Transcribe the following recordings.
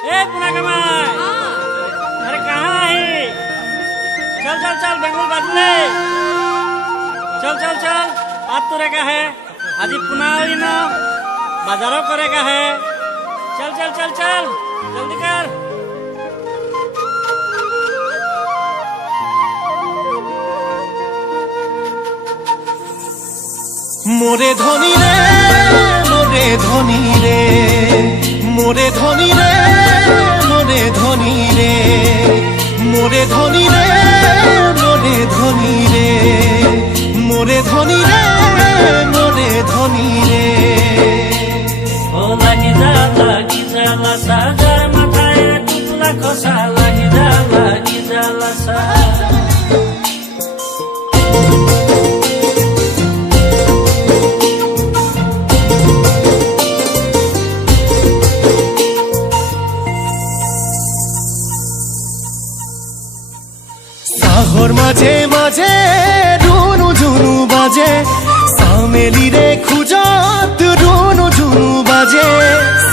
ए पुना कमाई अरे कहाँ है चल चल चल बेंगुल बाजले चल चल चल आज तो रेगा है आज पुना न बाजारों करेगा है चल चल चल चल जल्दी कर मोरे धनी रे मोरे धनी रे मोरे धनी रे मोरे धनी रे मोरे धनी रे मोरे धनी रे मोरे धनी रे मोरे धनी रे ओ lagi jala sajar matanya tutla kosa lagi jala sa সাগর মাঝে মাঝে রুনু ঝুনু বাজে সামেলি রে খুঁজত রুনু ঝুনু বাজে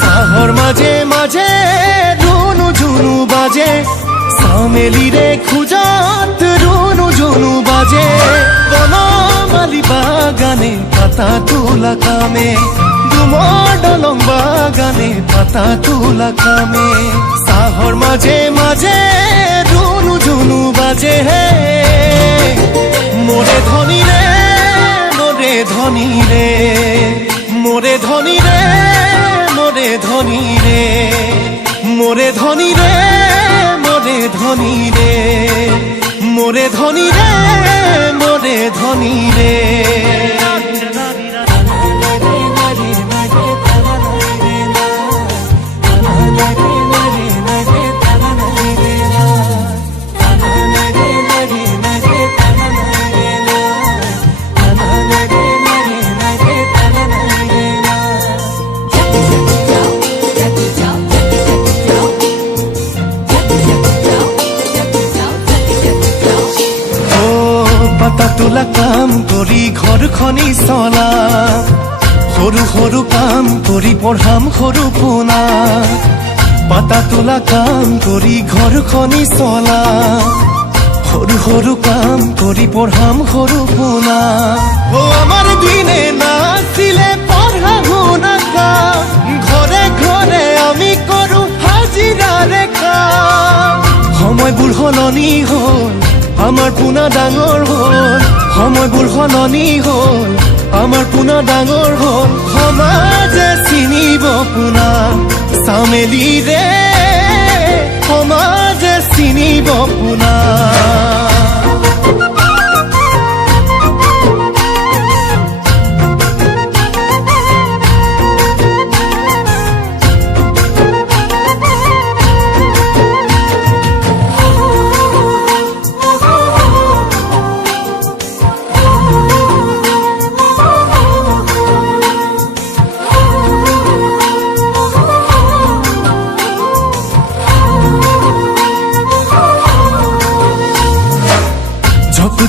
সাগর মাঝে মাঝে রুনু ঝুনু বাজে সামেলি রে খুঁজত রুনু ঝুনু বাজে বনমালি বাগানে পাতা তোলা কামে ডুমডলং বাগানে পাতা তোলা কামে সাগর মাঝে মাঝে রুনু ঝুনু বাজে হে মোরে ধনী রে মোরে ধনী রে মোরে ধনী রে মোরে ধনী রে মোরে ধনী রে মোরে ধনী রে মোরে ধনী রে মোরে ধনী রে পাতা তোলা কাম কৰি ঘৰখনি চলা সৰু সৰু কাম কৰি পঢ়াম সৰু পোনা পাতা তোলা কাম কৰি ঘৰখনি চলা সৰু সৰু কাম কৰি পঢ়াম সৰু পোনা ও আমাৰ দিনে নাছিলে পঢ়া শুনা কাম ঘৰে ঘৰে আমি কৰো হাজিৰাৰে কাম সময়বোৰ সলনি হ'ল আমাৰ পুনা ডাঙৰ হল সময়বোৰ সলনি হল আমাৰ পুনা ডাঙৰ হল সমাজে চিনিব পুনা চামেলি ৰে সমাজে চিনিব পুনা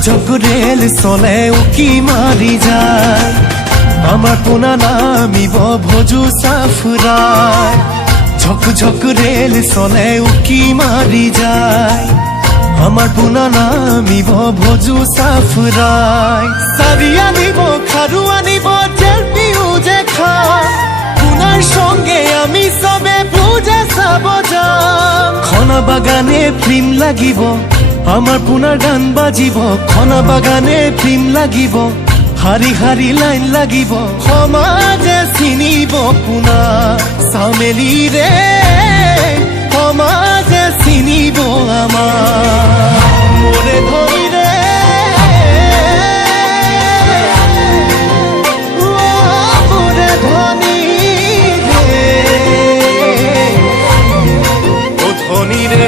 ঝক রেল চলে উকি মারি যায় আমার পোনা নামিব ভজু সাফরায় ঝক ঝক রেল চলে উকি মারি যায় আমার পোনা নামিব ভজু সাফরায় সারি আনিব খারু আনিব জেলপিও যে খা পোনার সঙ্গে আমি সবে বুঝে চাব যাম খনা বাগানে ফিল্ম লাগিব আমার পুনার গান বাজিব খনা বাগানে ফিল্ম লাগিব হারি হারি লাইন লাগিব সমাজে চিনিব পুনা চামেলি রে সমাজে চিনিব আমার মোরে ধনী রে মোরে ধনী রে ও ধনী রে